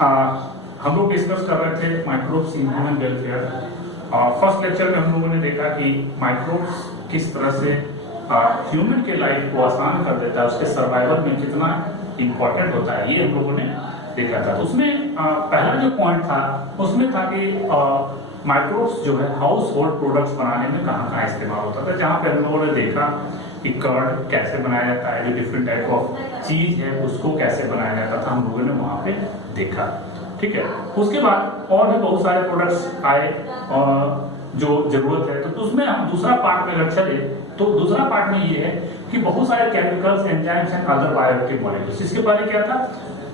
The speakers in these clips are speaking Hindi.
हम लोग डिस्कस कर रहे थे microbes in human welfare. First lecture में हम लोगों ने देखा कि माइक्रोब्स किस तरह से ह्यूमन के लाइफ को आसान कर देता है, उसके सर्वाइवल में कितना इंपॉर्टेंट होता है, ये हम लोगों ने देखा था। उसमें पहला जो पॉइंट था उसमें था कि माइक्रोब्स जो है हाउस होल्ड प्रोडक्ट्स बनाने में कहाँ इस्तेमाल होता था, जहाँ पे हम लोगों ने देखा कि कर्ड कैसे बनाया जाता है, जो डिफरेंट टाइप ऑफ चीज है उसको कैसे बनाया जाता था, हम लोगों ने वहाँ पे देखा। ठीक है, उसके बाद और भी बहुत सारे प्रोडक्ट्स आए जो जरूरत है, तो उसमें हम दूसरा पार्ट में अगर चले तो दूसरा पार्ट में ये है कि बहुत सारे chemicals, enzymes and other bioactive molecules. इसके पहले क्या था,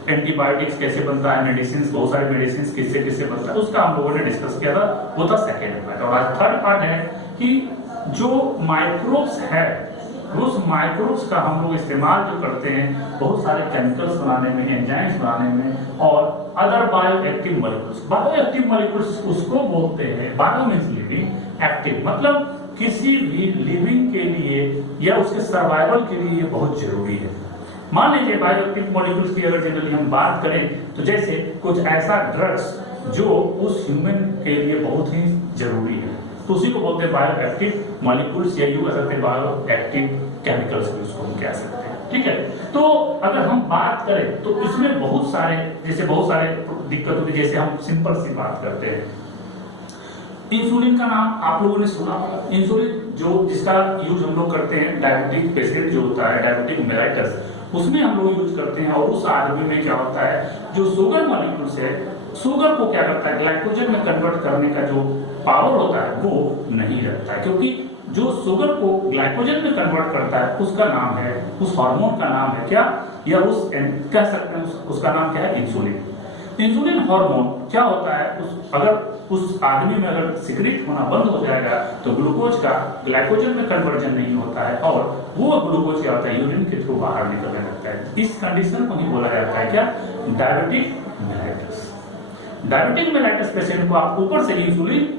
एंटीबायोटिक्स कैसे बनता है, मेडिसिन, बहुत सारे मेडिसिन किससे बनता है, उसका हम लोगों ने डिस्कस किया था, वो था सेकेंड पार्ट। और आज थर्ड पार्ट है कि जो माइक्रोब्स है उस माइक्रोब्स का हम लोग इस्तेमाल जो करते हैं बहुत सारे केमिकल्स बनाने में, एंजाइम्स बनाने में और other bioactive molecules. Bioactive molecules उसको बोलते हैं, बायो मींस लिविंग, एक्टिव मतलब किसी भी लिविंग के लिए या उसके सर्वाइवल के लिए ये बहुत जरूरी है। मान लीजिए बायोएक्टिव मॉलिक्यूल्स की अगर जनरली हम बात करें तो जैसे कुछ ऐसा ड्रग्स जो उस ह्यूमन के लिए बहुत ही जरूरी है, तो उसी को बोलते हैं बायोएक्टिव मॉलिक्यूल्स या यूं कह सकते हैं बायोएक्टिव केमिकल्स भी उसको हम कह सकते हैं। ठीक है, तो अगर हम बात करें तो इसमें बहुत सारे दिक्कत होती है। जैसे हम सिंपल सी बात करते हैं, इंसुलिन का नाम आप लोगों ने सुना होगा। इंसुलिन जिसका यूज हम लोग करते हैं डायबिटिक पेशेंट जो होता है, डायबिटिक मेलाइटस, उसमें हम लोग यूज करते हैं। और उस आदमी में क्या होता है, जो शुगर मॉलिक्यूल्स है, शुगर को क्या करता है, ग्लाइकोजन में कन्वर्ट करने का जो पावर होता है वो नहीं रहता है, क्योंकि जो शुगर को ग्लाइकोजन में कन्वर्ट करता है उसका नाम है, उस हार्मोन का नाम है क्या, या कह सकते हैं उसका नाम क्या है, इंसुलिन। इंसुलिन हार्मोन क्या होता है, अगर उस आदमी में अगर सिक्रेट होना बंद हो जाएगा तो ग्लूकोज का ग्लाइकोजन में कन्वर्जन नहीं होता है और वो ग्लूकोज क्या होता है, यूरिन के थ्रू बाहर निकलने लगता है। इस कंडीशन को ही बोला जाता है क्या, diabetic mellitus. Diabetic mellitus patient को आप ऊपर से इंसुलिन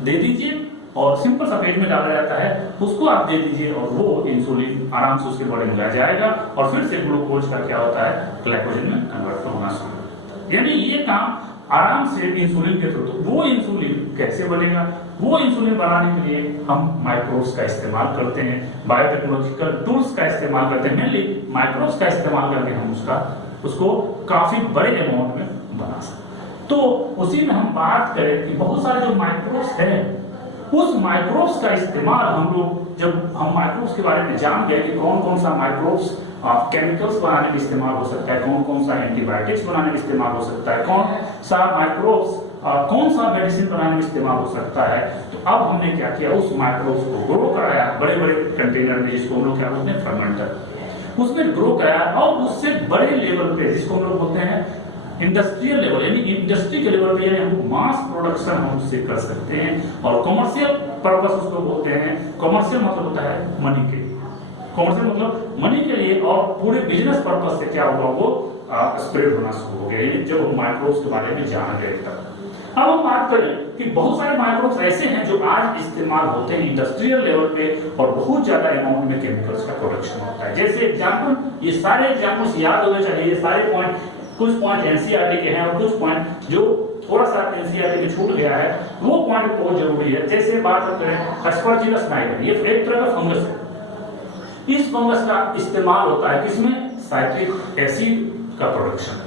दे दीजिए और सिंपल सा पेट में डाला जाता है, उसको आप दे दीजिए और वो इंसुलिन आराम से उसके बॉडी में रह जाएगा और फिर से ग्लूकोज का क्या होता है, ग्लाइकोजन में कन्वर्ट होना शुरू होता है। यानी ये काम आराम से इंसुलिन के थ्रू। तो वो इंसुलिन कैसे बनेगा, वो इंसुलिन बनाने के लिए हम माइक्रोब्स का इस्तेमाल करते हैं, बायोटेक्नोलॉजिकल टूल्स का इस्तेमाल करते हैं, मेनली माइक्रोब्स का इस्तेमाल करके हम उसको काफी बड़े अमाउंट में बना सकते हैं। तो उसी में हम बात करें कि बहुत सारे जो माइक्रोब्स हैं, उस माइक्रोब्स का इस्तेमाल हम लोग, जब हम माइक्रोब्स के बारे में जान गए कि कौन कौन सा माइक्रोब्स केमिकल्स बनाने में इस्तेमाल हो सकता है, कौन कौन सा एंटीबायोटिक्स बनाने में इस्तेमाल हो सकता है, कौन सा माइक्रोब्स कौन सा मेडिसिन बनाने में इस्तेमाल हो सकता है, तो अब हमने क्या किया, उस माइक्रोब्स को ग्रो कराया बड़े बड़े कंटेनर में, जिसको हम लोग क्या बोलते हैं, फर्मेंटर, उसमें ग्रो कराया और उससे बड़े लेवल पे, जिसको हम लोग बोलते हैं इंडस्ट्रियल लेवल, यानी इंडस्ट्री के लेवल पे, यानी हम मास प्रोडक्शन हम उससे कर सकते हैं। और कमर्शियल पर्पस उसको बोलते हैं। कमर्शियल मतलब होता है मनी के लिए, कमर्शियल मतलब मनी के लिए, और पूरे बिजनेस पर्पस से क्या हुआ, वो स्प्रेड होना शुरू हो गया, जब हम माइक्रोब्स के बारे में जान गए तब। अब हम बात करें कि बहुत सारे माइक्रोब्स ऐसे हैं जो आज इस्तेमाल होते हैं इंडस्ट्रियल लेवल पे और बहुत ज्यादा अमाउंट में केमिकल्स का प्रोडक्शन होता है। जैसे एग्जाम्पल, ये सारे एग्जाम्पल्स याद होने चाहिए, ये सारे पॉइंट, कुछ पॉइंट एनसीईआरटी के हैं और कुछ पॉइंट जो थोड़ा सा एनसीईआरटी में छूट गया है, वो पॉइंट बहुत जरूरी है। जैसे बात करते हैं एस्परजिलस नाइगर, ये एक तरह का फंगस है। इस फंगस का इस्तेमाल होता है किसमें, साइट्रिक एसिड का प्रोडक्शन।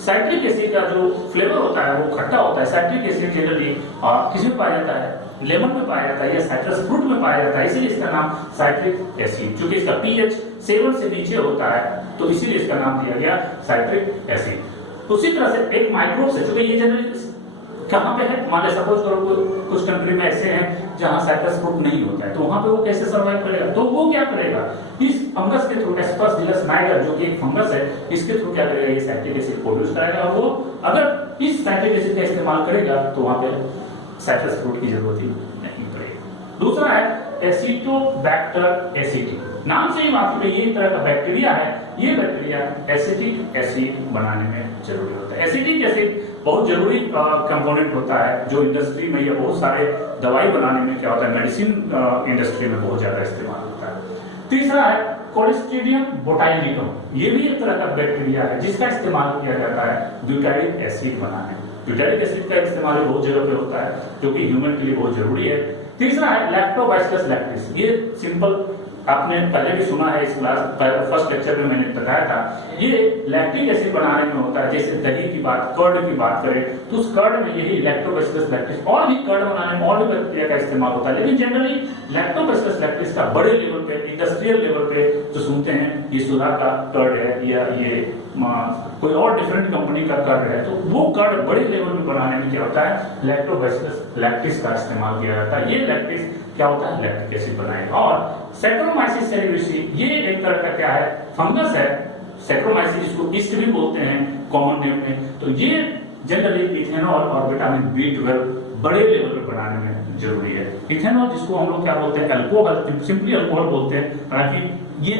साइट्रिक एसिड का जो फ्लेवर होता है वो खट्टा होता है। साइट्रिक एसिड जनरली किसमें पाया जाता है, लेमन में पाया जाता है या साइट्रस फ्रूट में पाया जाता है, इसीलिए इसका नाम साइट्रिक एसिड, क्योंकि इसका पीएच 7 से नीचे होता है तो इसीलिए इसका नाम दिया गया साइट्रिक एसिड। उसी तरह से एक माइक्रोब्स है, क्योंकि ये जनरली कहां पे है, मान लीजिए सपोज करो कुछ कंट्री में ऐसे हैं जहां साइट्रस फ्रूट नहीं होता है, तो वहां पे वो कैसे सर्वाइव करेगा, तो वो क्या करेगा, इस फंगस के थ्रू, एस्परजिलस नाइगर जो कि एक फंगस है, इसके थ्रू क्या करेगा, ये साइट्रिक एसिड प्रोड्यूस कराएगा। और वो अगर इस साइट्रिक एसिड का इस्तेमाल करेगा तो वहां पे साइट्रस फ्रूट की जरूरत ही नहीं पड़ेगी। दूसरा है एसिटोबैक्टर एसिडी, नाम से ही मालूम है ये एक तरह का बैक्टीरिया है। ये बैक्टीरिया एसिटिक एसिड बनाने में जरूरी होता है। एसिटिक एसिड बहुत जरूरी कंपोनेंट होता है जो इंडस्ट्री में या बहुत सारे दवाई बनाने में क्या होता है, मेडिसिन इंडस्ट्री में बहुत ज्यादा इस्तेमाल होता है। तीसरा है कोलिस्ट्रीडियम बोटाइलिकम, ये भी एक तरह का बैक्टीरिया है जिसका इस्तेमाल किया जाता है ब्यूटाइलिक एसिड बनाने। ब्यूटाइलिक एसिड का इस्तेमाल बहुत जगह पे होता है जो कि ह्यूमन के लिए बहुत जरूरी है। तीसरा है लैक्टोबैसिलस लैक्टिस। ये सिंपल आपने पहले भी सुना है, इस क्लास फर्स्ट लेक्चर में मैंने बताया था। ये लैक्टिक एसिड बनाने में होता है। जैसे दही की बात, कर्ड की बात करें तो उस कर्ड में यही लैक्टोबैसिलस लैक्टिस, और भी कर्ड बनाने में और भी बैक्टीरिया का इस्तेमाल होता है, लेकिन जनरली लैक्टोबैसिलस लैक्टिस का बड़े लेवल पे, इंडस्ट्रियल लेवल पे जो सुनते हैं, ये सुधा का कर्ड है या ये कोई और डिफरेंट कंपनी का कर्ड है, तो वो कर्ड बड़े लेवल पे बनाने में क्या होता है, लैक्टोबैसिलस लैक्टिस का इस्तेमाल किया जाता है। ये लैक्टिस क्या होता है, लैक्टिक एसिड बनाएगा। और सैक्रोमाइसिस सेरेविसी, ये एक तरह का क्या है, फंगस है। सैक्रोमाइसिस जिसको ईस्ट भी बोलते हैं कॉमन नेम में, तो ये जनरली इथेनॉल और विटामिन B12 बड़े लेवल पे बनाने में जरूरी है। इथेनॉल जिसको हम लोग क्या बोलते हैं, अल्कोहल, सिंपली अल्कोहल बोलते हैं, हालांकि ये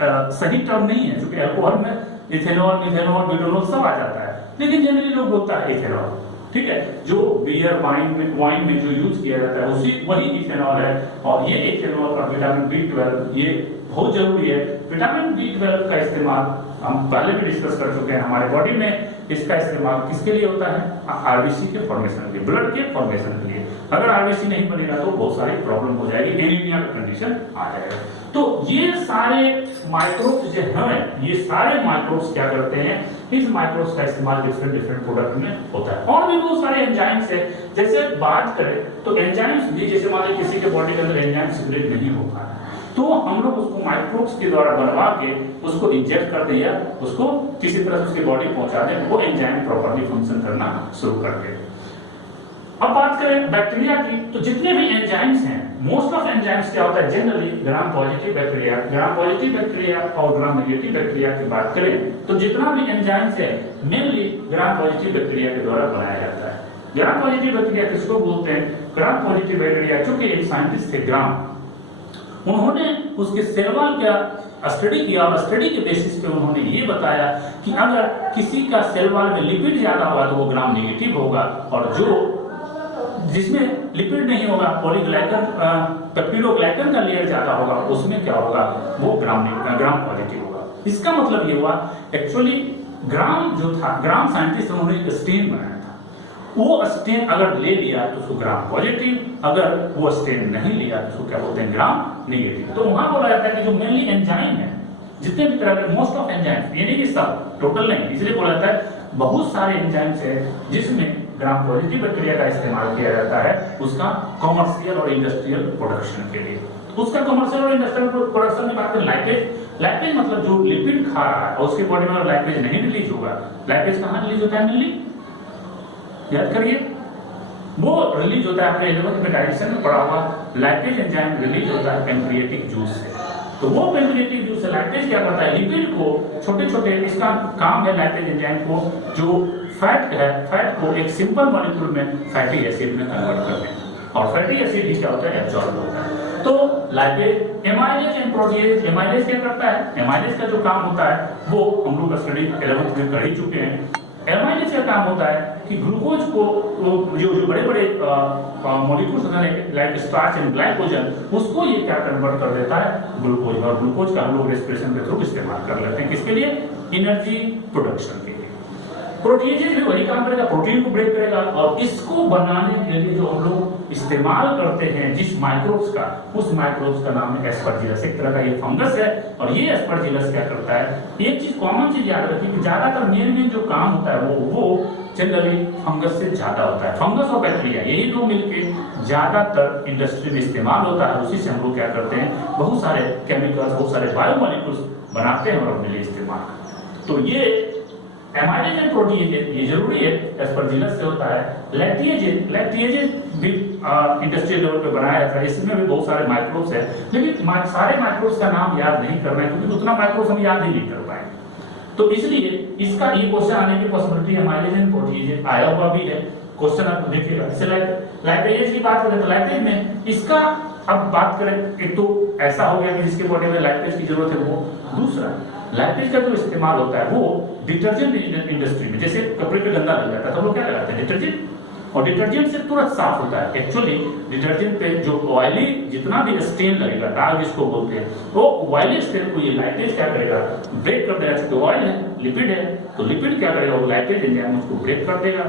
सही टर्म नहीं है क्योंकि अल्कोहल में इथेनॉल, मिथेनॉल, ब्यूटानॉल सब आ जाता है, लेकिन जनरली लोग बोलता है इथेनॉल, ठीक है। जो बियर वाइन में जो यूज किया जाता है उसी वही इथेनॉल है। और ये इथेनॉल और विटामिन B12 ये बहुत जरूरी है। विटामिन B12 का इस्तेमाल हम पहले भी डिस्कस कर चुके हैं। हमारे बॉडी में इसका इस्तेमाल किसके लिए होता है, आरबीसी के फॉर्मेशन के, ब्लड के फॉर्मेशन के लिए। अगर आरबीसी नहीं बनेगा तो बहुत सारी प्रॉब्लम हो जाएगी, एनीमिया का कंडीशन आ जाएगा। तो ये सारे माइक्रोब्स जो हैं, ये सारे माइक्रोब्स क्या करते हैं, इस माइक्रोब्स का इस्तेमाल डिफरेंट प्रोडक्ट में होता है। और भी बहुत सारे एंजाइम्स है। जैसे बात करें तो एंजाइम्स भी, जैसे मान लीजिए किसी के बॉडी के अंदर एंजाइम सिक्रेट नहीं होता है, तो हम लोग उसको माइक्रोब्स के द्वारा बनवा के उसको इंजेक्ट कर दिया, उसको किसी तरह से उसकी बॉडी पहुंचा दे, वो एंजाइम प्रॉपर्ली फंक्शन करना शुरू कर दे। अब बात करें बैक्टीरिया की, तो जितने भी एंजाइम्स हैं, मोस्ट ऑफ एंजाइम्स क्या होता है, जनरली ग्राम पॉजिटिव बैक्टीरिया और ग्राम नेगेटिव बैक्टीरिया की बात करें तो जितना भी एंजाइम्स है मेनली ग्राम पॉजिटिव बैक्टीरिया के द्वारा बनाया जाता है। ग्राम पॉजिटिव बैक्टीरिया किसको बोलते हैं, ग्राम पॉजिटिव बैक्टीरिया, चूंकि एक साइंटिस्ट थे ग्राम, उन्होंने उसके सेल वॉल का स्टडी किया और स्टडी के बेसिस पे उन्होंने ये बताया कि अगर किसी का सेल वॉल में लिपिड ज्यादा होगा तो वो ग्राम नेगेटिव होगा, और जो जिसमें लिपिड नहीं होगा, पॉलीग्लाइकन पेप्टिडोग्लाइकन का लेयर ज्यादा होगा, उसमें क्या होगा, वो ग्राम पॉजिटिव होगा। इसका मतलब ये हुआ, एक्चुअली ग्राम जो था, ग्राम साइंटिस्ट उन्होंने एक स्टेन बनाया था, वो स्टेन अगर ले लिया तो उसको ग्राम पॉजिटिव, अगर वो स्टेन नहीं लिया तो उसको क्या बोलते हैं, ग्राम नेगेटिव। तो वहां बोला जाता है कि जो मेनली एंजाइम है, जितने भी तरह के मोस्ट ऑफ एंजाइम, यानी कि सब, टोटल नहीं, इसलिए बोला जाता है बहुत सारे एंजाइम्स है जिसमें ग्राम पॉजिटिव बैक्टीरिया का इस्तेमाल किया जाता है उसका कॉमर्शियल और इंडस्ट्रियल प्रोडक्शन के लिए। उसका कॉमर्शियल और इंडस्ट्रियल प्रोडक्शन की बात करें, लाइपेज मतलब जो लिपिड खा रहा है और उसके बॉडी में लाइपेज नहीं रिलीज होगा, लाइपेज कहाँ रिलीज होता है, मेनली याद करिए, वो रिलीज होता है अपने 11th में डाइजेशन में पढ़ा हुआ, लाइपेज एंजाइम रिलीज होता है पैंक्रियाटिक जूस से। तो वो पैंक्रियाटिक जूस से लाइपेज क्या करता है, लिपिड को छोटे छोटे, इसका काम है लाइपेज एंजाइम को, जो फैट है, फैट को एक सिंपल मॉलिक्यूल में फैटी एसिड में कन्वर्ट करते हैं, और फैटी एसिड ही क्या होता है, एब्जॉर्ब होता है। तो lipase, amylase and protease, amylase क्या करता है, एमाइलेज का जो काम होता है वो हम लोग स्टडी 11th में कर ही चुके हैं। एमाइलेज का काम होता है कि ग्लूकोज को, जो बड़े बड़े मॉलिक्यूल्स होते हैं लाइक स्टार्च एंड ग्लाइकोजन, उसको ये क्या कन्वर्ट कर देता है, ग्लूकोज, और ग्लूकोज का हम लोग रेस्पिरेशन के थ्रू इस्तेमाल कर लेते हैं, किसके लिए, एनर्जी प्रोडक्शन के लिए। प्रोटीजेज भी वही काम करेगा, प्रोटीन को ब्रेक करेगा, और इसको बनाने के लिए जो हम लोग इस्तेमाल करते हैं जिस माइक्रोब्स का, उस माइक्रोब्स का नाम है एस्परजिलस। एक तरह का ये फंगस है, और ये एस्परजिलस क्या करता है, एक चीज कॉमन चीज याद रखिए कि ज्यादातर मेन जो काम होता है वो जनरली फंगस से ज्यादा होता है। फंगस और बैक्टीरिया यही दो मिलके ज्यादातर इंडस्ट्री में इस्तेमाल होता है, उसी से हम लोग क्या करते हैं, बहुत सारे केमिकल्स, बहुत सारे बायोमॉलिक्यूल्स बनाते हैं और अपने लिए इस्तेमाल करते हैं। तो ये एमाइलेज एंड प्रोटीएजेज ये जरूरी है, एस्परजिलस से होता है। लैक्टिएजेज भी इंडस्ट्रियल लेवल पे बनाया जाता है, इसमें भी बहुत सारे माइक्रोब्स है, लेकिन सारे माइक्रोब्स का नाम याद नहीं करना है क्योंकि उतना माइक्रोब्स हम याद ही नहीं कर पाएंगे। तो इसलिए इसका ये क्वेश्चन आने की पॉसिबिलिटी एमाइलेज एंड प्रोटीएजेज आया हुआ भी है, क्वेश्चन आप देखिएगा। जैसे लाइपेज की बात करें तो लाइपेज में इसका, अब बात करें, एक तो ऐसा हो गया कि जिसके बॉडी में लाइपेज की जरूरत है वो, दूसरा लाइपेज का जो इस्तेमाल होता है वो डिटर्जेंट इंडस्ट्री में, जैसे कपड़े पे गंदा लग जाता है तो लोग क्या लगाते हैं, डिटर्जेंट, और डिटर्जेंट से तुरंत साफ होता है। एक्चुअली डिटर्जेंट पे जो ऑयली जितना भी स्टेन लगेगा, दाग जिसको बोलते हैं, वो ऑयली स्टेन को ये लाइपेज क्या करेगा, ब्रेक कर देगा। क्योंकि ऑयल है, लिपिड है, तो लिपिड क्या करेगा, वो लाइपेज एंजाइम उसको ब्रेक कर देगा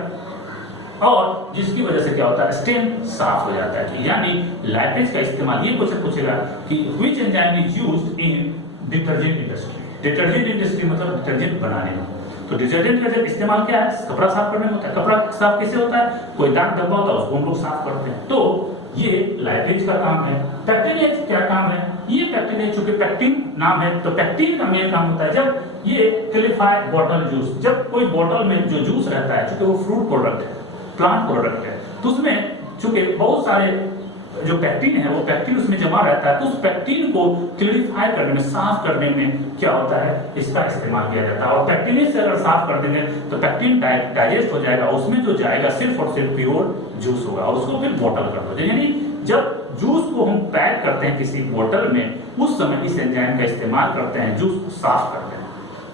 और जिसकी वजह से क्या होता है, स्टेन साफ हो जाता है। यानी लाइपेज का इस्तेमाल, ये क्वेश्चन पूछेगा कि which enzyme is used in detergent industry. Detergent industry मतलब डिटर्जेंट बनाने में। तो डिटर्जेंट का जब इस्तेमाल क्या है, कपड़ा साफ करने में होता है। कपड़ा साफ कैसे होता है, कोई दाग धब्बा होता है उसको हम लोग साफ करते हैं। तो ये लाइपेज का काम है। पैक्टिनेज क्या काम है, ये पैक्टिनेज चूंकि पैक्टिन नाम है, तो पैक्टिन का मेन काम होता है जब ये क्लिफाई बॉटल जूस, जब कोई बॉटल में जो जूस रहता है, चूंकि वो फ्रूट प्रोडक्ट है, प्लांट प्रोडक्ट है, तो उसमें चूंकि बहुत सारे जो पैक्टिन है वो पैक्टिन उसमें जमा रहता है, तो उस पैक्टिन को क्लियरिफाई करने में, साफ करने में क्या होता है, इसका इस्तेमाल किया जाता है। और पैक्टिन से अगर साफ कर देंगे तो पैक्टिन डाइजेस्ट हो जाएगा, उसमें जो जाएगा सिर्फ और सिर्फ प्योर जूस होगा और उसको फिर बोतल कर दो। यानी जब जूस को हम पैक करते हैं किसी बोतल में, उस समय इस एंजाइम का इस्तेमाल करते हैं, जूस को साफ करते हैं।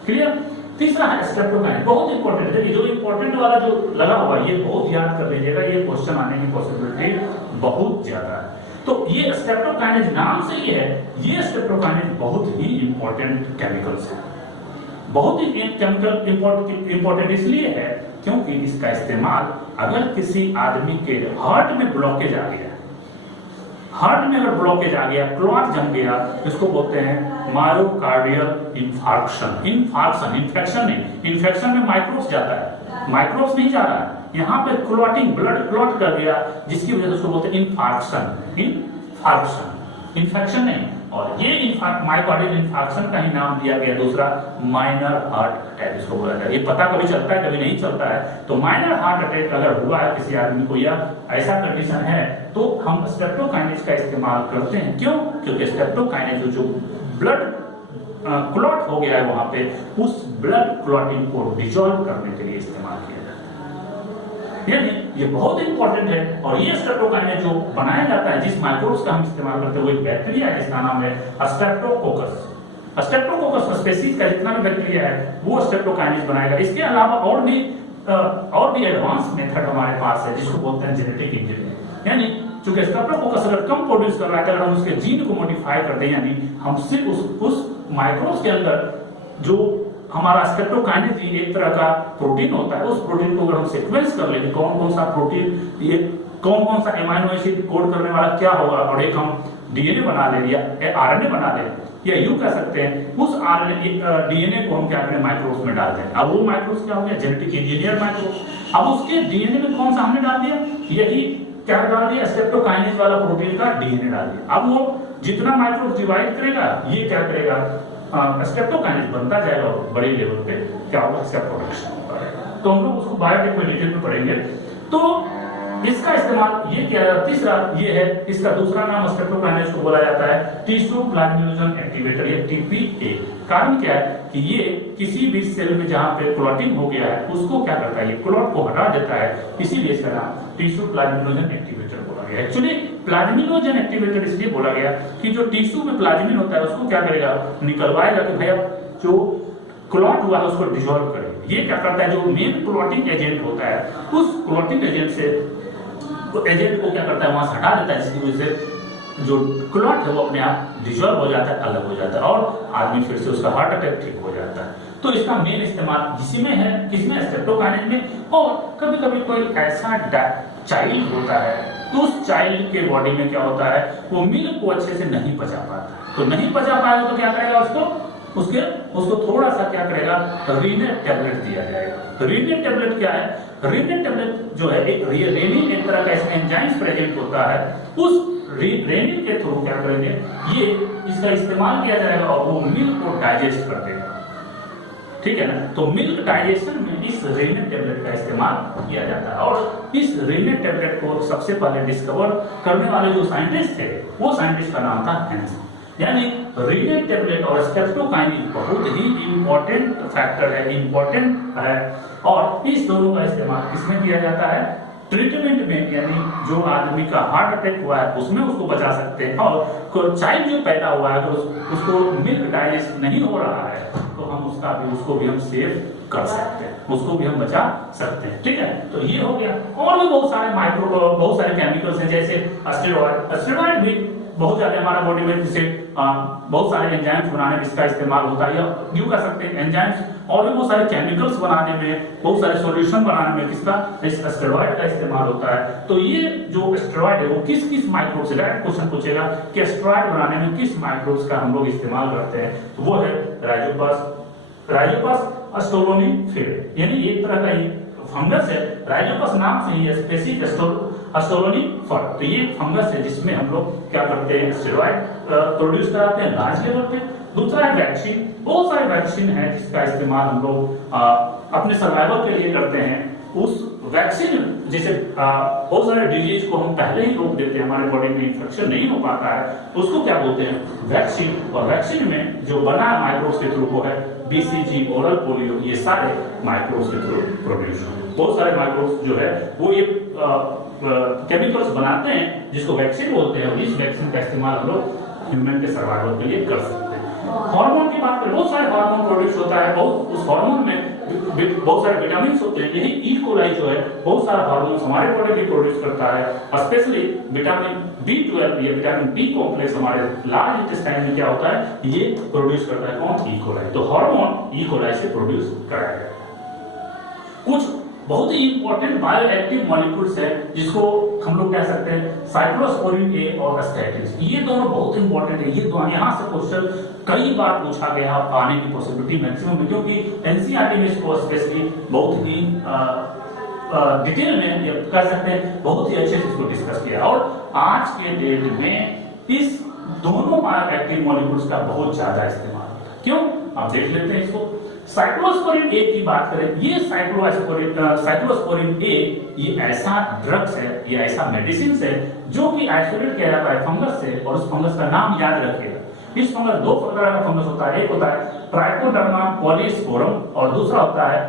क्लियर। तीसरा है स्ट्रेप्टोकाइनेज, बहुत इंपॉर्टेंट है। जो इंपॉर्टेंट वाला जो लगा हुआ है ये बहुत याद कर लीजिएगा, ये क्वेश्चन आने की पॉसिबिलिटी बहुत ज्यादा है। तो ये स्ट्रेप्टोकाइनेज नाम से ही है, ये स्ट्रेप्टोकाइनेज बहुत ही इंपॉर्टेंट केमिकल्स है। बहुत ही केमिकल इंपॉर्टेंट इसलिए है क्योंकि इसका इस्तेमाल अगर किसी आदमी के हार्ट में ब्लॉकेज आ गया, हार्ट में अगर ब्लॉकेज आ गया, क्लॉट जम गया, इसको बोलते हैं मायोकार्डियल इंफार्क्शन। इन्फेक्शन नहीं, इन्फेक्शन में माइक्रोब्स जाता है, माइक्रोब्स नहीं जा रहा है, यहाँ पे क्लॉटिंग, ब्लड क्लॉट कर गया, जिसकी वजह से उसको बोलते हैं इन्फेक्शन नहीं। और ये मायोकार्डियल इंफार्क्शन का ही नाम दिया गया दूसरा, माइनर हार्ट अटैक इसको बोला जाता है। ये पता कभी चलता है कभी नहीं चलता है। तो माइनर हार्ट अटैक अगर हुआ है किसी आदमी को या ऐसा कंडीशन है तो हम स्ट्रेप्टोकाइनेज का इस्तेमाल करते हैं। क्यों? क्योंकि स्ट्रेप्टोकाइनेज जो ब्लड क्लॉट हो गया है वहां पे, उस ब्लड क्लॉटिंग को डिसॉल्व करने के लिए इस्तेमाल किया जाता है। यानी ये बहुत इंपॉर्टेंट है। और ये स्ट्रेप्टोकाइनेज जो बनाया जाता है, जिस माइक्रोब्स का हम इस्तेमाल करते हैं, वो एक बैक्टीरिया है जिसका नाम है स्ट्रेप्टोकोकस। स्ट्रेप्टोकोकस स्पीशीज का जितना भी बैक्टीरिया है वो स्ट्रेप्टोकाइनेज बनाएगा। इसके अलावा और भी एडवांस मेथड हमारे पास है जिसको बोलते हैं जेनेटिक इंजीनियरिंग। यानी चूंकि स्ट्रेप्टोकोकस अगर कम प्रोड्यूस कर रहा है, अगर हम उसके जीन को मॉडिफाई कर दें, यानी हम सिर्फ उस माइक्रोब्स के अंदर जो हमारा स्ट्रेप्टोकाइनेज एक तरह का प्रोटीन होता है, उस प्रोटीन को अगर हम सीक्वेंस कर लेंगे, कौन कौन सा प्रोटीन, ये कौन कौन सा एमाइनो एसिड कोड करने वाला क्या होगा, और एक हम डीएनए बना ले या आरएनए बना ले, या यूं कह सकते हैं उस आरएनए डीएनए को हम क्या करें, माइक्रोब्स में डाल दें। अब वो माइक्रोब्स क्या हो गया, जेनेटिक इंजीनियर माइक्रोब्स। अब उसके डीएनए में कौन सा हमने डाल दिया, यही क्या डाल दिया, स्ट्रेप्टोकाइनेज वाला प्रोटीन का डीएनए डाल दिया। अब वो जितना माइक्रोब्स डिवाइड करेगा, ये क्या करेगा, स्ट्रेप्टोकाइनेज बनता जाएगा, बड़े लेवल पे क्या होगा, इसका प्रोडक्शन होगा। तो हम लोग उसको बायोटेक में डिटेल में पढ़ेंगे। तो इसका इस्तेमाल ये किया जाता है। तीसरा ये है, इसका दूसरा नाम स्ट्रेप्टोकाइनेज को बोला जाता है टिश्यू प्लाज्मिनोजन एक्टिवेटर या टीपीए। कारण क्या है कि ये किसी भी सेल में जहां पे क्लॉटिंग हो गया है उसको क्या करता है, ये क्लॉट को हटा देता है, इसीलिए इसका नाम टिश्यू प्लाज्मिनोजन एक्टिवेटर बोला गया। एक्चुअली प्लाज्मिनोजन एक्टिवेटर इसलिए बोला गया कि जो टिश्यू में प्लाज्मिन होता है उसको क्या करेगा, निकलवाएगा कि भैया जो क्लॉट हुआ है उसको डिसॉल्व करेगा। ये क्या करता है, जो मेन क्लॉटिंग एजेंट होता है उस क्लॉटिंग एजेंट से एजेंट को क्या करता है, वहां से हटा देता है, जिसकी वजह से जो क्लॉट है वो अपने आप डिसॉल्व हो जाता है, अलग हो जाता है और आदमी फिर से उसका हार्ट अटैक ठीक हो जाता है। तो इसका मेन इस्तेमाल इसी में है, किसमें, स्ट्रेप्टोकाइनेज में। और कभी कभी कोई ऐसा चाइल्ड होता है तो उस चाइल्ड के बॉडी में क्या होता है, वो मिल्क को अच्छे से नहीं पचा पाता, तो नहीं पचा पाएगा तो क्या करेगा, उसको थोड़ा सा क्या करेगा, रीनेट टैबलेट दिया जाएगा। रीनेट टैबलेट क्या है, रीनेट टैबलेट जो है रेनिन एक तरह का इसमें एंजाइम्स प्रेजेंट होता है, उस रेनिन के थ्रू क्या करेंगे, ये इसका इस्तेमाल किया जाएगा और वो मिल्क को डाइजेस्ट कर देगा। ठीक है ना। तो मिल्क डाइजेशन में इस रेनिन टैबलेट का इस्तेमाल किया जाता है। और इस रेनिन टैबलेट को सबसे पहले डिस्कवर करने वाले जो साइंटिस्ट थे, वो साइंटिस्ट का नाम था हैंस। यानी रेनिन टैबलेट और स्ट्रेप्टोकाइनेज बहुत ही इंपॉर्टेंट फैक्टर है, इंपॉर्टेंट है। और इस दोनों का इस्तेमाल किसमें किया जाता है, ट्रीटमेंट में, यानी जो आदमी का हार्ट अटैक हुआ है उसमें उसको बचा सकते हैं। और चाइल्ड जो पैदा हुआ है तो उसको मिल्क डाइजेस्ट नहीं हो रहा है तो हम उसको भी हम सेव कर सकते हैं, उसको भी हम बचा सकते हैं। ठीक है, तो ये हो गया। और भी बहुत सारे केमिकल्स हैं, जैसे स्टेरॉइड भी बहुत ज्यादा हमारा बॉडी में, जिसे बहुत सारे एंजाइम्स बनाने में इसका इस्तेमाल होता है, या यूं कह सकते हैं एंजाइम्स और भी बहुत सारे केमिकल्स बनाने में, बहुत सारे सॉल्यूशन बनाने में किसका, इस स्टेरॉइड का इस्तेमाल होता है। तो ये जो स्टेरॉइड है वो किस किस माइक्रोब से, डायरेक्ट क्वेश्चन पूछेगा कि स्टेरॉइड बनाने में किस माइक्रोब्स का हम लोग इस्तेमाल करते हैं, तो वो है राइजोपस एस्टोलोनिफेर, यानी एक तरह का ये फंगस है। राइजोपस नाम से ही स्पेसिफिक एस्टोलोनिफर, तो ये फंगस है जिसमें हम लोग क्या करते हैं, स्टेरॉइड प्रोड्यूस कराते हैं लार्ज लेवल पे। दूसरा है वैक्सीन, बहुत सारे वैक्सीन है जिसका इस्तेमाल हम लोग अपने सर्वाइवल के लिए करते हैं। उस वैक्सीन जैसे बहुत सारे डिजीज को हम पहले ही रोक देते हैं, हमारे बॉडी में इंफेक्शन नहीं हो पाता है, उसको क्या बोलते हैं, वैक्सीन। और वैक्सीन में जो बना है माइक्रोब्स के थ्रू वो है बीसीजी, ओरल पोलियो, ये सारे माइक्रोब्स के थ्रू प्रोड्यूस होते हैं। बहुत सारे माइक्रोब्स जो है वो ये केमिकल्स बनाते हैं जिसको वैक्सीन बोलते हैं, और इस वैक्सीन का इस्तेमाल हम लोग ह्यूमन के सर्वाइवल के लिए कर सकते हैं। हार्मोन की बात करें, बहुत सारे हार्मोन प्रोड्यूस होता है, बहुत उस हार्मोन में बहुत सारे विटामिन होते हैं। यही ई कोलाई जो है बहुत सारा हार्मोन हमारे बॉडी भी प्रोड्यूस करता है, स्पेशली विटामिन B12 या विटामिन बी कॉम्प्लेक्स हमारे लार्ज इंटेस्टाइन में क्या होता है, ये प्रोड्यूस करता है कौन, ई कोलाई। तो हार्मोन ई कोलाई से प्रोड्यूस कराया गया। कुछ बहुत ही इंपॉर्टेंट बायोएक्टिव मॉलिक्यूल्स है जिसको हम लोग कह सकते हैं साइक्लोस्पोरिन ए और स्टैटिन, ये दोनों बहुत इंपॉर्टेंट है। ये दोनों यहाँ से क्वेश्चन कई बार पूछा गया, आने की पॉसिबिलिटी मैक्सिमम है, क्योंकि एनसीईआरटी में इसको स्पेशली बहुत ही डिटेल में कह सकते हैं, बहुत ही अच्छे से इसको डिस्कस किया। और आज के डेट में इस दोनों बायोएक्टिव मॉलिक्यूल्स का बहुत ज्यादा इस्तेमाल होता है। क्यों, आप देख लेते हैं इसको। साइक्लोस्पोरिन ए की बात करें, ये साइक्लोस्पोरिन ए ये ऐसा ड्रग्स है, ये ऐसा मेडिसिन है जो कि आइसोलेट किया जाता है फंगस से, और उस फंगस का नाम याद रखिएगा। इस फंगस दो प्रकार का फंगस होता है, एक होता है ट्राइकोडर्मा पॉलीस्पोरम और दूसरा होता है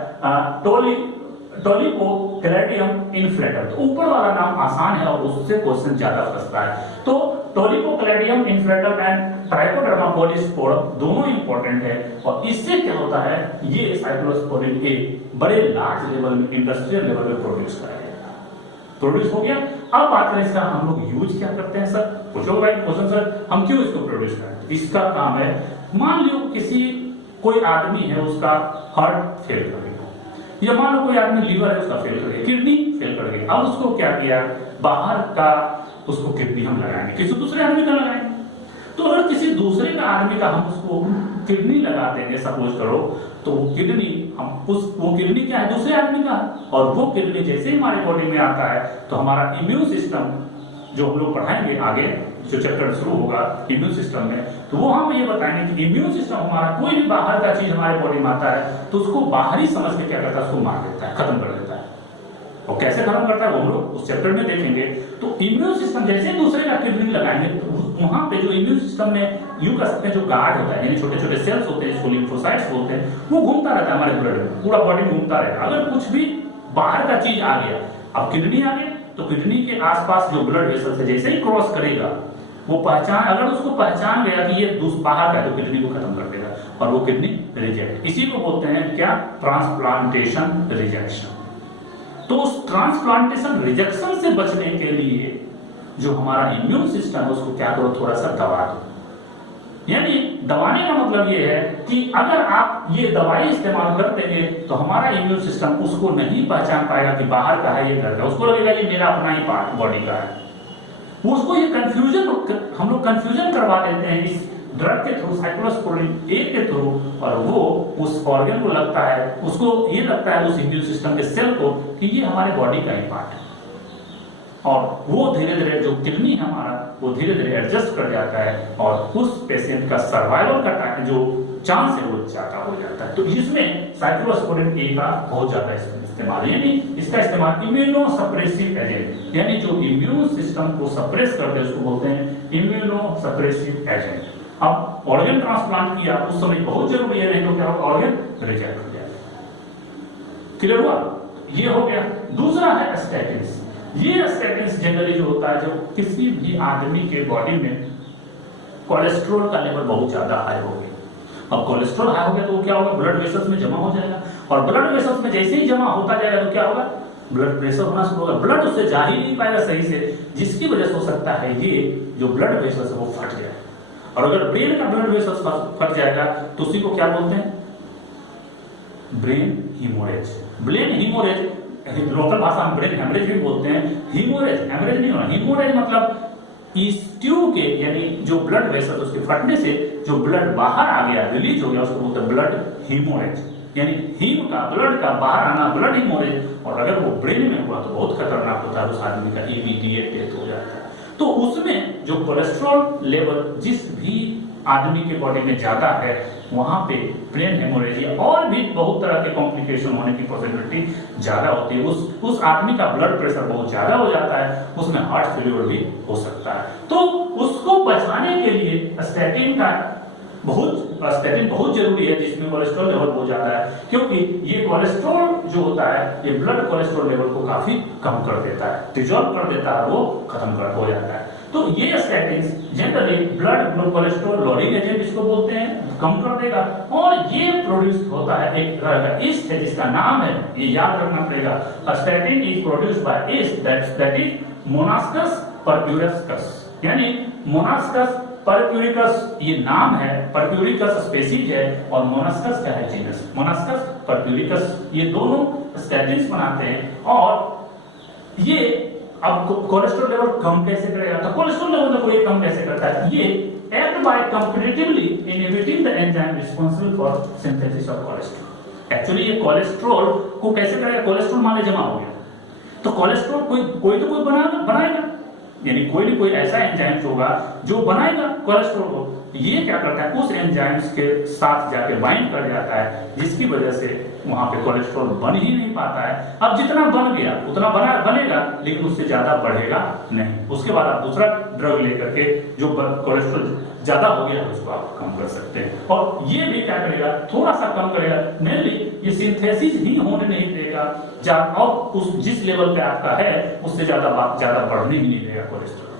टोलिकोक्लेडियम इन्फ्लेटम। तो ऊपर वाला नाम आसान है और उससे क्वेश्चन ज्यादा फंसता है। तो टोलिकोक्लेडियम इन्फ्लेटम एंड ट्राइकोडर्मा पॉलीस्पोरम दोनों इंपॉर्टेंट है, और इससे क्या होता है, ये साइक्लोस्पोरिन ए बड़े लार्ज लेवल में, इंडस्ट्रियल लेवल में प्रोड्यूस कराया गया, प्रोड्यूस हो गया। अब बात करें इसका हम लोग यूज क्या करते हैं। सर पूछो भाई क्वेश्चन, सर हम क्यों इसको प्रोड्यूस करते हैं। इसका काम है, मान लो कोई आदमी है, उसका हार्ट फेल कर गया, या मान लो कोई आदमी लीवर है उसका फेल कर गया, किडनी फेल कर गई। अब उसको क्या किया, बाहर का उसको किडनी हम लगाएंगे, किसी दूसरे आदमी का लगाएंगे। तो अगर किसी दूसरे का आदमी का हम उसको किडनी लगा देंगे, सपोज करो, तो वो किडनी वो किडनी क्या है, दूसरे आदमी का, और वो किडनी जैसे ही हमारे बॉडी में आता है तो हमारा इम्यून सिस्टम, जो हम लोग पढ़ाएंगे आगे जो चैप्टर शुरू होगा इम्यून सिस्टम में, तो वो हम ये बताएंगे कि इम्यून सिस्टम हमारा कोई भी बाहर का चीज हमारे बॉडी में आता है तो उसको बाहरी समझ के क्या करता है, उसको मार देता है, खत्म कर देता है। और कैसे खत्म करता है वो हम लोग उस चैप्टर में देखेंगे। तो इम्यून सिस्टम जैसे दूसरे का किडनी लगाएंगे तो वहां पे जो इम्यून सिस्टम में यूं कर सकते हैं, जो गार्ड होता है, यानी छोटे छोटे सेल्स होते हैं जिसको लिम्फोसाइट्स बोलते हैं, वो घूमता रहता है हमारे ब्लड में, पूरा बॉडी में घूमता रहेगा। अगर कुछ भी बाहर का चीज आ गया, अब किडनी आ गया, तो किडनी के आसपास जो ब्लड वेसल्स है जैसे ही क्रॉस करेगा, वो अगर उसको पहचान गया कि ये बाहर का, तो किडनी को खत्म कर देगा और वो किडनी रिजेक्ट। इसी को बोलते हैं क्या, ट्रांसप्लांटेशन रिजेक्शन। तो उस ट्रांसप्लांटेशन रिजेक्शन से बचने के लिए जो हमारा इम्यून सिस्टम है उसको क्या करो, थोड़ा सा दबा दो। यानी दबाने का मतलब ये है कि अगर आप ये दवाई इस्तेमाल कर देंगे तो हमारा इम्यून सिस्टम उसको नहीं पहचान पाएगा कि बाहर का है, ये घर का, उसको लगेगा ये मेरा अपना ही पार्ट बॉडी का है। उसको ये कंफ्यूजन, हम लोग कंफ्यूजन करवा देते हैं इस ड्रग के थ्रू, साइक्लोस्पोरिन ए के थ्रू, और वो उस ऑर्गन को लगता है, उसको ये लगता है उस इम्यून सिस्टम के सेल को कि ये हमारे बॉडी का ही पार्ट है, और वो धीरे धीरे जो किडनी है हमारा, वो धीरे धीरे एडजस्ट कर जाता है और उस पेशेंट का सर्वाइवल का टाइम जो चांस है वो ज्यादा हो जाता है। तो इसमें साइक्लोस्पोरिन ए का बहुत ज्यादा इस्तेमाल, यानी इसका इस्तेमाल इम्यूनो सप्रेसिव एजेंट, यानी जो इम्यून सिस्टम को सप्रेस करते हैं उसको बोलते हैं इम्यूनो सप्रेसिव एजेंट। अब ऑर्गन ट्रांसप्लांट किया उस समय बहुत जरूरी है, नहीं तो क्या ऑर्गन रिजेक्ट हो जाएगा। क्लियर हुआ, ये हो गया। दूसरा है स्टैटिन्स। ये स्टैटिन्स जनरली जो होता है, जब किसी भी आदमी के बॉडी में कोलेस्ट्रॉल का लेवल बहुत ज्यादा हाई हो गया, अब कोलेस्ट्रॉल हाई हो गया तो क्या होगा, ब्लड वेसल्स में जमा हो जाएगा, और ब्लड वेसल्स में जैसे ही जमा होता जाएगा तो क्या होगा, ब्लड प्रेशर होना शुरू होगा, ब्लड उससे जा ही नहीं पाएगा सही से, जिसकी वजह से हो सकता है ये जो ब्लड वेसल्स है वो फट जाए। और अगर ब्रेन का ब्लड वेसल्स फट जाएगा तो उसी को क्या बोलते हैं, brain haemorrhage. Brain haemorrhage local भाषा में ब्रेन हेमरेज भी बोलते हैं, हीमोरेज हेमरेज नहीं होना, हीमोरेज मतलब इस ट्यूब के यानी जो ब्लड वेसल उसके फटने से जो ब्लड बाहर आ गया, रिलीज हो गया, उसको बोलते हैं ब्लड हीमोरेज, यानी हीम का ब्लड का बाहर आना ब्लड हीमोरेज। और अगर वो ब्रेन में हुआ तो बहुत खतरनाक होता है, उस आदमी का इमीडिएट डेथ हो जाता है। तो उसमें जो कोलेस्ट्रॉल लेवल जिस भी आदमी के बॉडी में ज्यादा है वहां पे ब्रेन हेमोरेजिया और भी बहुत तरह के कॉम्प्लिकेशन होने की पॉसिबिलिटी ज्यादा होती है। उस आदमी का ब्लड प्रेशर बहुत ज्यादा हो जाता है, उसमें हार्ट फेलियर भी हो सकता है। तो उसको बचाने के लिए स्टैटिन बहुत जरूरी है, जिसमें कोलेस्ट्रॉल लेवल बहुत ज्यादा है, क्योंकि ये कोलेस्ट्रॉल जो होता है ये ब्लड कोलेस्ट्रॉल लेवल को काफी कम कर देता है, डिजॉल्व कर देता है, वो खत्म हो जाता है। तो ये statins generally blood cholesterol lowering agent इसको बोलते हैं, कम कर देगा। और ये प्रोड्यूस होता है एक तरह का ईस्ट है जिसका नाम है, ये याद रखना पड़ेगा, statin is produced by yeast that is Monascus purpureus, यानी मोनास्कस परप्यूरिकस ये नाम है, परप्यूरिकस स्पीसीज है और मोनास्कस क्या है जीनस, मोनास्कस परप्यूरिकस, ये दोनों स्टैटिन्स बनाते हैं। और ये अब कोलेस्ट्रॉल लेवल कम कैसे करेगा, तो कोलेस्ट्रॉल लेवल देखो ये कम कैसे करता है, ये act by comparatively inhibiting the enzyme responsible for synthesis of cholesterol. Actually ये कोलेस्ट्रॉल को कैसे करेगा, कोलेस्ट्रॉल मान ले जमा हो गया तो कोलेस्ट्रॉल कोई तो बनाएगा, यानी कोई ऐसा एंजाइम होगा जो बनाएगा कोलेस्ट्रॉल को, ये क्या करता है उस एंजाइम्स के साथ जाके बाइंड कर जाता है, जिसकी वजह से वहां पे कोलेस्ट्रॉल बन ही नहीं पाता है। अब जितना बन गया उतना बनेगा, लेकिन उससे ज्यादा बढ़ेगा नहीं। उसके बाद आप दूसरा ड्रग लेकर के जो कोलेस्ट्रॉल ज्यादा हो गया उसको आप कम कर सकते हैं। और ये भी क्या करेगा, थोड़ा सा कम करेगा, मेनली ये सिंथेसिस ही होने नहीं देगा, और उस जिस लेवल पे आपका है उससे ज्यादा बढ़ने ही नहीं देगा कोलेस्ट्रॉल।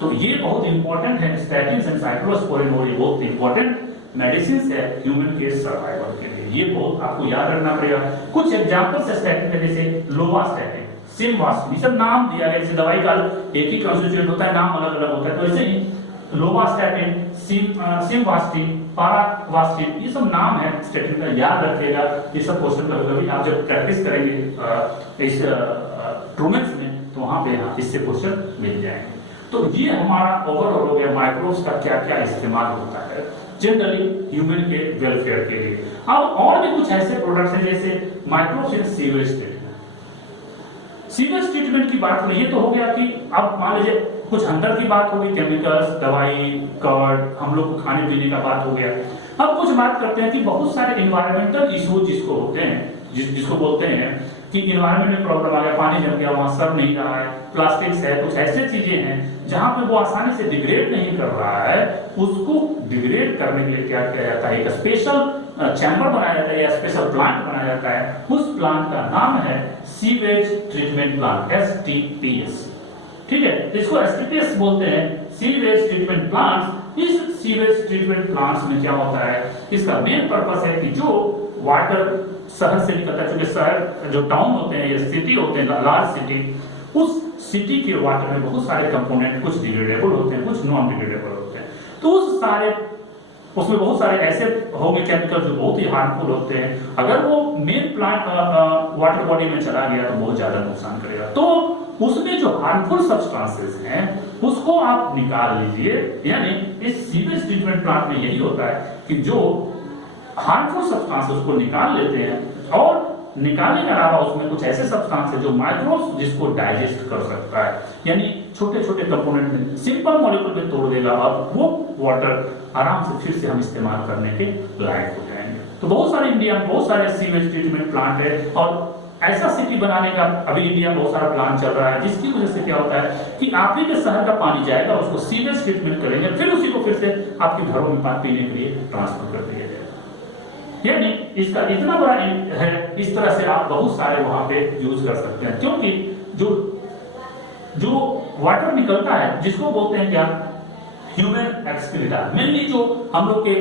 तो ये बहुत इंपॉर्टेंट है, स्टैटिन्स एंड साइक्लोस्पोरिन और ये बहुत इंपॉर्टेंट मेडिसिन है ह्यूमन के सर्वाइवल के लिए, ये बहुत आपको याद रखना पड़ेगा। कुछ एग्जांपल्स है स्टैटिन के, जैसे लोवास्टैटिन, सिमवास्टिन, ये सब नाम दिया गया, जैसे दवाई का एक ही कंस्टिट्यूएंट होता है, नाम अलग अलग होता है, तो ऐसे ही लोवास्टैटिन, सिमवास्टिन, पारावास्टिन, ये सब नाम है स्टैटिन का, याद रखिएगा। ये सब क्वेश्चन कभी आप जब प्रैक्टिस करेंगे इस ट्रूमेंस में तो वहां पे इससे क्वेश्चन मिल जाएंगे। तो ये हमारा ओवरऑल हो गया माइक्रोब्स का क्या क्या इस्तेमाल होता है जनरली ह्यूमन के वेलफेयर के लिए। अब और भी कुछ ऐसे प्रोडक्ट्स हैं जैसे microbes in sewage treatment. Sewage treatment की बात में ये तो हो गया कि अब मान लीजिए कुछ अंदर की बात होगी, केमिकल्स, दवाई, कर्ड, हम लोग को खाने पीने का बात हो गया। अब कुछ बात करते हैं कि बहुत सारे इन्वायरमेंटल इशूज जिसको होते हैं, जिसको बोलते हैं कि इन्वायरमेंट में प्रॉब्लम आ गया, पानी जम गया, वहां सर नहीं रहा है, प्लास्टिक्स है, कुछ ऐसे चीजें हैं जहां पे वो आसानी से डिग्रेड नहीं कर रहा है, उसको डिग्रेड करने के लिए क्या किया जाता है, एक स्पेशल चैम्बर बनाया जाता है या स्पेशल प्लांट बनाया जाता है। उस प्लांट का नाम है सीवेज ट्रीटमेंट प्लांट, STPS। ठीक है, इसको STPS बोलते हैं, सीवेज ट्रीटमेंट प्लांट्स। इस सीवेज ट्रीटमेंट प्लांट्स में क्या होता है, इसका मेन पर्पस है कि जो वाटर शहर से निकलता है, क्योंकि शहर जो टाउन होते हैं या सिटी होते हैं, लार्ज सिटी, उस सिटी के वाटर में बहुत सारे कंपोनेंट, कुछ डिग्रेडेबल होते हैं, कुछ नॉन डिग्रेडेबल होते हैं। तो उसमें बहुत सारे ऐसे होंगे केमिकल जो बहुत ही हार्मफुल होते हैं। अगर वो मेन प्लांट वाटर बॉडी में चला गया तो बहुत ज्यादा नुकसान करेगा। तो उसमें जो हार्मफुल सब्सटेंसेस हैं उसको आप निकाल लीजिए। यानी इस सीवेज ट्रीटमेंट प्लांट में यही होता है कि जो हार्मफुल सब्सटेंसेस को निकाल लेते हैं, और निकालने के अलावा उसमें कुछ ऐसे सब्सटेंस है जो माइक्रोब्स जिसको डाइजेस्ट कर सकता है, यानी छोटे छोटे कंपोनेंट में सिंपल मॉलिक्यूल में तोड़ देगा और वो वाटर आराम से फिर से हम इस्तेमाल करने के लायक हो जाएंगे। तो बहुत सारे इंडिया में बहुत सारे सीवेज ट्रीटमेंट प्लांट है, और ऐसा सिटी बनाने का अभी इंडिया में बहुत सारा प्लान चल रहा है, जिसकी वजह से क्या होता है कि आप ही के शहर का पानी जाएगा, उसको सीवेज ट्रीटमेंट करेंगे, फिर उसी को फिर से आपके घरों में पानी पीने के लिए ट्रांसफर कर दिया जाएगा। यानी इसका इतना बड़ा है, इस तरह से आप बहुत सारे वहां पे यूज कर सकते हैं, क्योंकि जो वाटर निकलता है जिसको बोलते हैं क्या, ह्यूमन एक्सक्रीटा। मेनली जो हम लोग के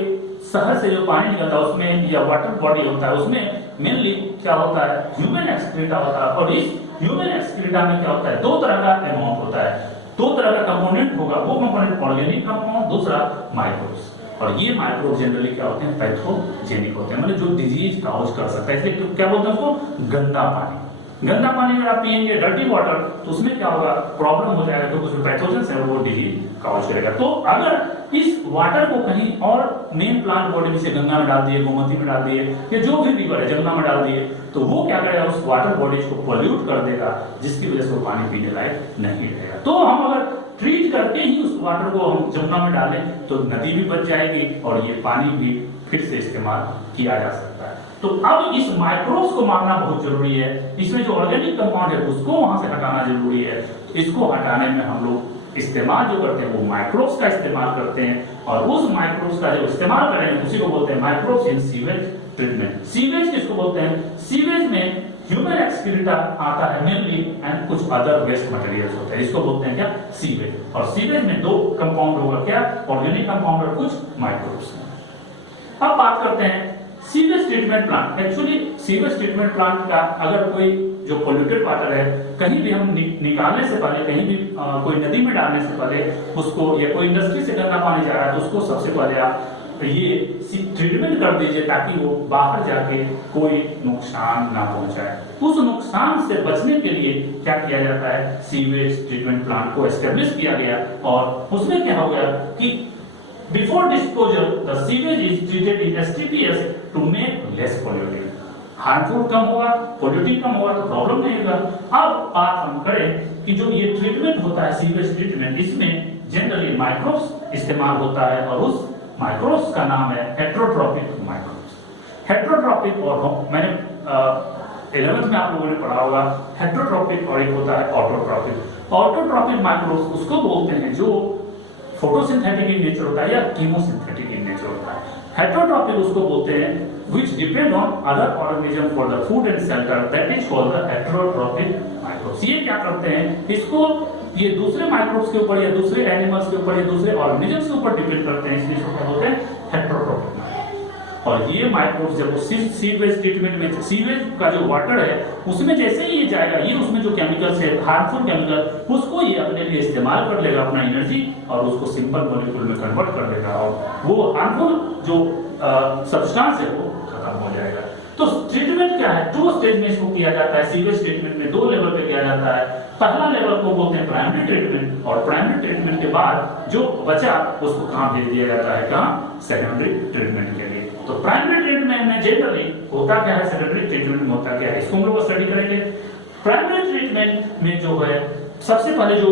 शहर से जो पानी निकलता है उसमें, या वाटर बॉडी होता है उसमें मेनली क्या होता है, ह्यूमन एक्सक्रीटा होता है। और इस ह्यूमन एक्सक्रीटा में क्या होता है, दो तरह का अमाउंट होता है, दो तरह का कंपोनेंट होगा। वो कंपोनेंट ऑर्गेनिक कंपाउंड, दूसरा माइक्रोब्स। और ये माइक्रोब जनरली क्या होते हैं, पैथोजेनिक होते हैं, मतलब जो डिजीज काउज कर सकता है। इसलिए क्या बोलते हैं उसको, गंदा पानी। गंदा पानी अगर आप पिएंगे, डर्टी वाटर, तो उसमें क्या होगा, प्रॉब्लम हो जाएगा, क्योंकि उसमें पैथोजेंस है, वो डिजीज काउज करेगा। तो अगर इस वाटर को कहीं और मेन प्लांट बॉडी में से गंगा में डाल दिए, गोमती में डाल दिए, या जो भी रिवर है जमुना में डाल दिए, तो वो क्या करेगा, उस वाटर बॉडीज को पोल्यूट कर देगा, जिसकी वजह से वो पानी पीने लायक नहीं रहेगा। तो हम अगर ट्रीट करके ही उस वाटर को हम जमुना में डालें तो नदी भी बच जाएगी और ये पानी भी फिर से इस्तेमाल किया जा सकता है। तो अब इस माइक्रोब्स को मारना बहुत जरूरी है। इसमें जो ऑर्गेनिक कंपाउंड है उसको वहां से हटाना जरूरी है। इसको हटाने में हम लोग इस्तेमाल जो करते हैं वो माइक्रोब्स का इस्तेमाल करते हैं, और उस माइक्रोब्स का जो इस्तेमाल करेंगे उसी को बोलते हैं microbes in sewage treatment. Sewage किसको बोलते हैं, सीवेज में ह्यूमन एक्सक्रीटा आता है मेनली, एंड कुछ अदर वेस्ट मटेरियल्स होते हैं, इसको बोलते हैं क्या, सीवेज। और सीवेज में दो कंपाउंड होगा, क्या, ऑर्गेनिक कंपाउंड और कुछ माइक्रोब्स। अब बात करते हैं sewage treatment plant. Actually sewage treatment plant का अगर कोई जो पोल्यूटेड वाटर है कहीं भी हम निकालने से पहले, कहीं भी कोई नदी में डालने से पहले उसको, या कोई इंडस्ट्री से गंदा पानी जा रहा है तो उसको सबसे पहले आप ये ट्रीटमेंट कर दीजिए, ताकि वो बाहर जाके कोई नुकसान ना पहुंचाए। उस नुकसान से बचने के लिए क्या किया जाता है, सीवेज ट्रीटमेंट प्लांट को एस्टेब्लिश किया गया, और उसमें क्या हो गया कि before disposal the sewage is treated in STPs to make less polluted. Harmful कम होगा, पॉल्यूटिंग कम होगा तो प्रॉब्लम नहीं होगा। अब बात हम करें कि जो ये ट्रीटमेंट होता है सीवेज ट्रीटमेंट, इसमें जनरली माइक्रोब्स इस्तेमाल होता है, और उस माइक्रोब्स का नाम है हेट्रोट्रॉपिक माइक्रोब्स। हेट्रोट्रॉपिक, और मैंने 11th में आप लोगों ने पढ़ा होगा हेट्रोट्रॉपिक, और एक होता है ऑटोट्रॉपिक। ऑटोट्रॉपिक माइक्रोब्स उसको बोलते हैं जो फोटोसिंथेटिक इन नेचर होता है या कीमोसिंथेटिक इन नेचर होता है। हेट्रोट्रॉपिक उसको बोलते हैं which depend on other organism for the food and shelter, that is called the heterotrophic microbes। ये क्या करते हैं, इसको ये दूसरे माइक्रोब्स के ऊपर या दूसरे एनिमल्स के ऊपर या दूसरे ऑर्गेनिजम्स के ऊपर डिपेंड करते हैं, इसलिए इसको क्या बोलते हैं, हेट्रोट्रॉपिक। और ये माइक्रोब्स जब सीवेज ट्रीटमेंट में, सीवेज का जो वाटर है उसमें जैसे ही ये जाएगा, ये उसमें जो केमिकल्स है, हार्मफुल केमिकल, उसको ये अपने लिए इस्तेमाल कर लेगा, अपना एनर्जी, और उसको सिंपल मॉलिक्यूल में कन्वर्ट कर देगा, और वो हार्मफुल जो सब्सटेंस है वो खत्म हो जाएगा। तो ट्रीटमेंट क्या है, 2 स्टेज में इसको किया जाता है। सीवेज ट्रीटमेंट में 2 लेवल पे किया जाता है। पहला लेवल को बोलते हैं प्राइमरी ट्रीटमेंट, और प्राइमरी ट्रीटमेंट के बाद जो बचा उसको कहां भेज दिया जाता है, कहां, सेकेंडरी ट्रीटमेंट के लिए। तो प्राइमरी ट्रीटमेंट में जनरली होता क्या है, सेकेंडरी ट्रीटमेंट में होता क्या है, इसको हम लोग स्टडी करेंगे। प्राइमरी ट्रीटमेंट में जो है सबसे पहले जो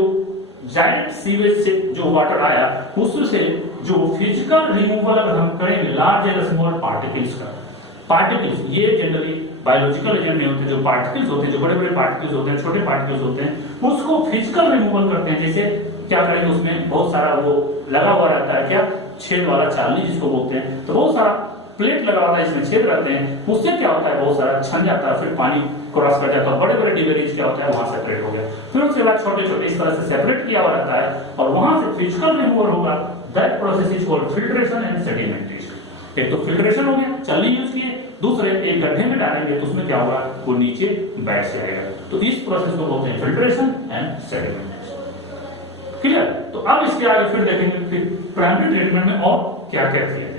डायरेक्ट सीवेज से जो वाटर आया उससे जो फिजिकल रिमूवल अगर हम करेंगे लार्ज एंड स्मॉल पार्टिकल्स का, पार्टिकल्स ये जनरली बायोलॉजिकल एजेंट नहीं होते, जो पार्टिकल्स होते हैं, जो बड़े बड़े पार्टिकल्स होते हैं, छोटे पार्टिकल्स होते हैं, उसको फिजिकल रिमूवल करते हैं। जैसे क्या करेंगे, उसमें बहुत सारा वो लगा हुआ रहता है, क्या, छेद वाला चालनी जिसको बोलते हैं, तो बहुत सारा प्लेट लगा होता है, इसमें छेद रहते हैं, उससे क्या होता है, बहुत सारा छन जाता है, फिर पानी क्रॉस कर जाता है, बड़े बड़े डिवेरीज क्या होता है वहां सेपरेट हो गया, फिर उसके बाद छोटे छोटे इस तरह से सेपरेट किया हुआ रहता है, और वहां से फिजिकल रिमूवल होगा। That process is called filtration and sedimentation. एक तो फिल्ट्रेशन हो गया, चलनी यूज किए, दूसरे एक गड्ढे में डालेंगे तो उसमें क्या होगा, वो नीचे बैठ जाएगा। तो इस प्रोसेस को बोलते हैं फिल्ट्रेशन एंड सेडिमेंटेशन। क्लियर। तो अब इसके आगे फिर देखेंगे कि प्राइमरी ट्रीटमेंट में और क्या क्या किया जाए।